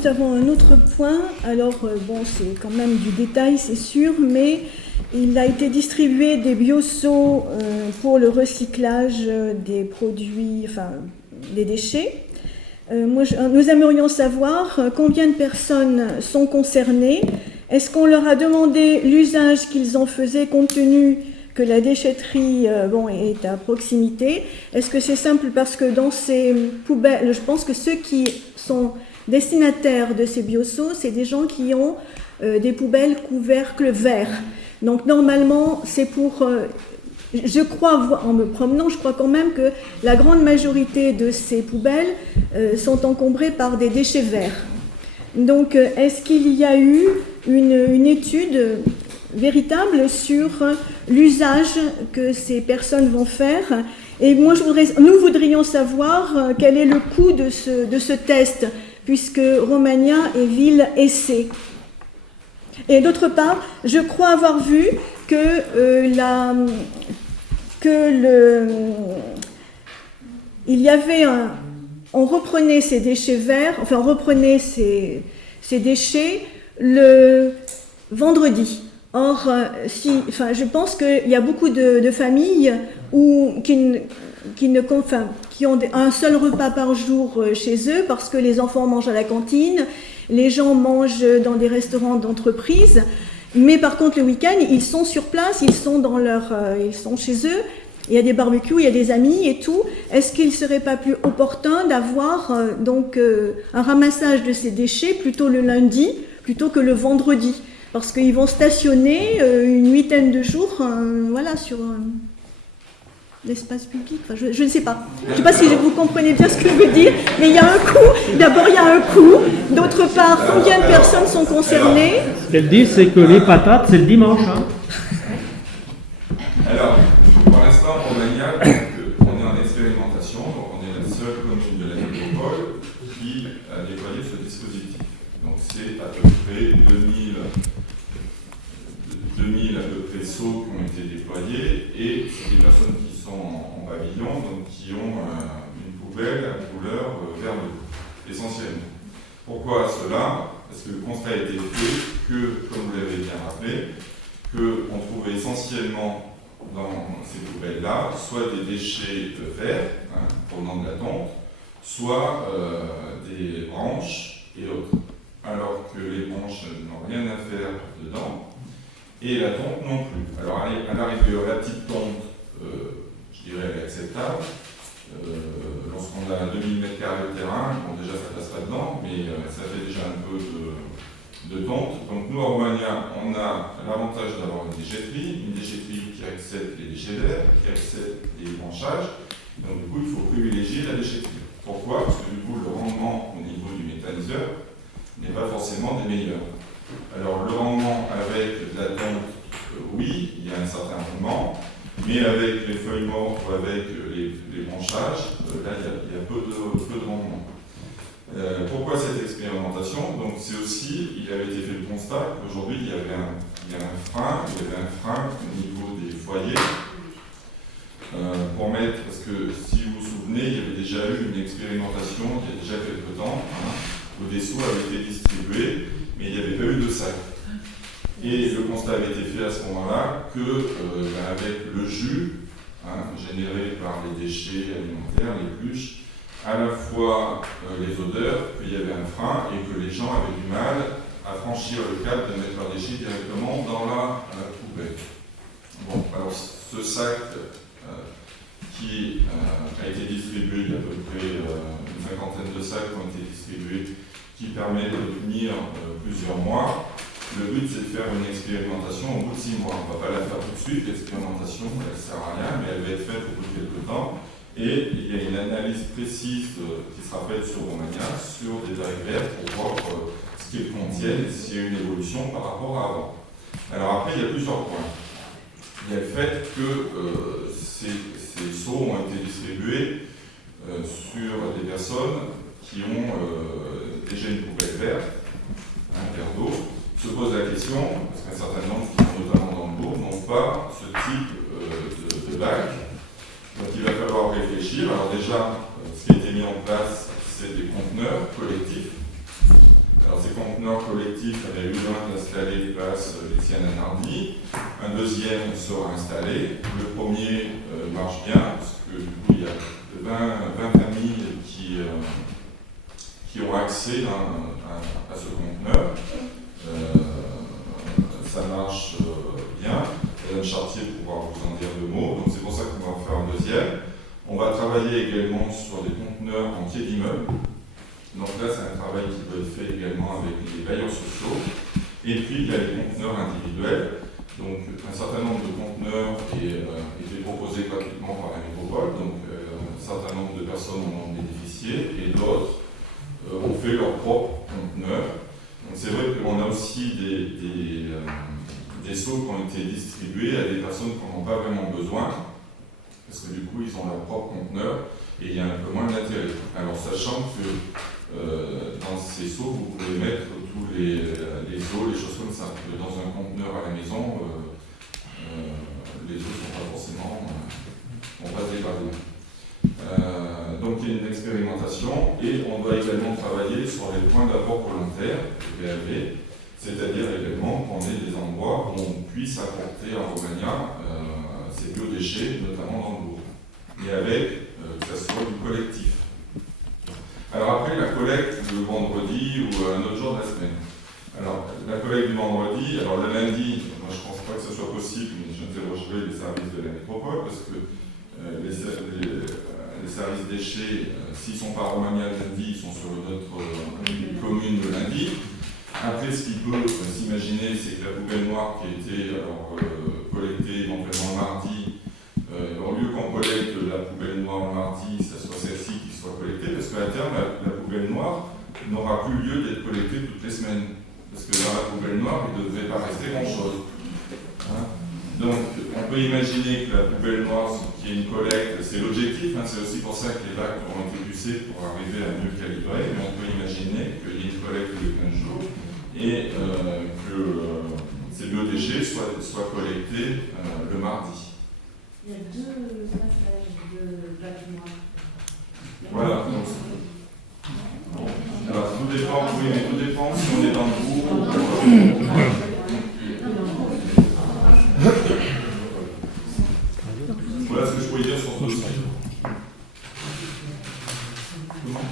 nous avons un autre point. Alors, bon, c'est quand même du détail, c'est sûr, mais il a été distribué des bioseaux pour le recyclage des produits, enfin, des déchets. Nous aimerions savoir combien de personnes sont concernées. Est-ce qu'on leur a demandé l'usage qu'ils en faisaient compte tenu que la déchetterie est à proximité? Est-ce que c'est simple parce que dans ces poubelles, je pense que ceux qui sont destinataires de ces bioseaux, c'est des gens qui ont des poubelles couvercles verts. Donc normalement, c'est pour... je crois, en me promenant, je crois quand même que la grande majorité de ces poubelles sont encombrées par des déchets verts. Donc, est-ce qu'il y a eu une étude véritable sur l'usage que ces personnes vont faire? Et moi, nous voudrions savoir quel est le coût de ce test, puisque Romagna est ville essai. Et d'autre part, je crois avoir vu il y avait on reprenait ces déchets verts, enfin on reprenait ces déchets le vendredi. Or, je pense qu'il y a beaucoup de familles qui ont un seul repas par jour chez eux parce que les enfants mangent à la cantine, les gens mangent dans des restaurants d'entreprise. Mais par contre, le week-end, ils sont sur place, ils sont chez eux, il y a des barbecues, il y a des amis et tout. Est-ce qu'il ne serait pas plus opportun d'avoir un ramassage de ces déchets plutôt le lundi, plutôt que le vendredi? Parce qu'ils vont stationner une huitaine de jours sur l'espace public. Enfin, je ne sais pas. Je ne sais pas si vous comprenez bien ce que je veux dire, mais il y a un coût. D'abord, il y a un coût. D'autre part, combien de personnes sont concernées? Ce qu'elle dit, c'est que les patates, c'est le dimanche. Hein. Alors, pour l'instant, Romagna, on est en expérimentation. Donc, on est la seule commune de la métropole qui a déployé ce dispositif. Donc, c'est à peu près 2000 à peu près seaux qui ont été déployés, et c'est des personnes qui sont en pavillon, donc qui ont une poubelle à couleur vert de l'eau, essentiellement. Pourquoi cela? Parce que le constat a été fait que, comme vous l'avez bien rappelé, qu'on trouvait essentiellement dans ces poubelles-là soit des déchets verts, provenant de la tonte, soit des branches et autres. Alors que les branches n'ont rien à faire dedans, et la tonte non plus. Alors à la rigueur, la petite tonte, je dirais, elle est acceptable. Lorsqu'on a 2000 m² de terrain, bon, déjà ça passe pas dedans, mais ça fait déjà un peu de tonte. Donc nous, à Romagna, on a l'avantage d'avoir une déchetterie qui accepte les déchets verts, qui accepte les branchages. Donc du coup, il faut privilégier la déchetterie. Pourquoi? Parce que du coup, le rendement au niveau du méthaniseur n'est pas forcément des meilleurs. Alors le rendement avec la tonte, oui, il y a un certain rendement, mais avec les feuilles mortes ou avec les branchages, là il y a peu de rendement. Pourquoi cette expérimentation? Donc c'est aussi, il avait été fait le constat qu'aujourd'hui il y avait un frein au niveau des foyers pour mettre, parce que si vous vous souvenez, il y avait déjà eu une expérimentation il y a déjà quelques temps, où des seaux avaient été distribués, mais il n'y avait pas eu de sac. Et le constat avait été fait à ce moment-là que, avec le jus généré par les déchets alimentaires, les bûches, à la fois les odeurs, qu'il y avait un frein et que les gens avaient du mal à franchir le cap de mettre leurs déchets directement dans la poubelle. Bon, alors ce sac qui a été distribué, il y a à peu près une cinquantaine de sacs qui ont été distribués, qui permet de tenir plusieurs mois. Le but, c'est de faire une expérimentation au bout de 6 mois. On ne va pas la faire tout de suite, l'expérimentation, elle ne sert à rien, mais elle va être faite au bout de quelques temps. Et il y a une analyse précise qui sera faite sur Romagna, sur des agrégaires, pour voir ce qu'ils contiennent et s'il y a une évolution par rapport à avant. Alors après, il y a plusieurs points. Il y a le fait que ces seaux ont été distribués sur des personnes qui ont déjà une poubelle verte, un verre d'eau, se pose la question, parce qu'un certain nombre qui sont notamment dans le bourg n'ont pas ce type de bac. Donc il va falloir réfléchir. Alors déjà, ce qui a été mis en place, c'est des conteneurs collectifs conteneur collectif avait eu besoin d'installer place Étienne à Nardy. Un deuxième sera installé. Le premier marche bien, parce que du coup, il y a 20 familles qui ont accès à ce conteneur. Ça marche bien. Hélène Chartier pourra vous en dire 2 mots. Donc c'est pour ça qu'on va en faire un deuxième. On va travailler également sur des conteneurs en pied d'immeuble. Donc là, c'est un travail qui peut être fait également avec les bailleurs sociaux. Et puis, il y a les conteneurs individuels. Donc, un certain nombre de conteneurs étaient proposés gratuitement par la métropole. Donc, un certain nombre de personnes en ont bénéficié et d'autres ont fait leurs propres conteneurs. Donc, c'est vrai qu'on a aussi des seaux qui ont été distribués à des personnes qui n'en ont pas vraiment besoin, parce que du coup, ils ont leur propre conteneur et il y a un peu moins d'intérêt. Alors, sachant que dans ces seaux, vous pouvez mettre tous les eaux, les choses comme ça. Dans un conteneur à la maison, les eaux ne sont pas forcément vont pas se dégrader. Donc il y a une expérimentation et on doit également travailler sur les points d'apport volontaire, PAV, c'est-à-dire également qu'on ait des endroits où on puisse apporter à Romagna ces biodéchets, notamment dans l'eau, et avec que ça soit du collectif. Alors après, la collecte le vendredi ou un autre jour de la semaine. Alors, la collecte du vendredi, alors le lundi, moi je ne pense pas que ce soit possible, mais j'interrogerai les services de la métropole, parce que les services déchets, s'ils ne sont pas à Romagna le lundi, ils sont sur notre commune le lundi. Après, ce qui peut s'imaginer, c'est que la poubelle noire qui a été collectée éventuellement mardi, au lieu qu'on collecte la poubelle noire mardi, ça soit celle-ci qui soit collectée, parce qu'à terme, la poubelle noire n'aura plus lieu d'être collectée toutes les semaines. Parce que dans la poubelle noire, il ne devait pas rester grand-chose. Hein? Donc, on peut imaginer que la poubelle noire, qui est une collecte, c'est l'objectif, hein, c'est aussi pour ça que les bacs ont été poussés pour arriver à mieux calibrer, mais on peut imaginer qu'il y ait une collecte de 15 jours et que ces biodéchets soient collectés le mardi. Il y a 2 passages de bacs noirs. Voilà. Donc, alors, tout dépend, oui, mais tout dépend si on est dans le bourg. Voilà ce que je pouvais dire sur ce dossier. Comment ?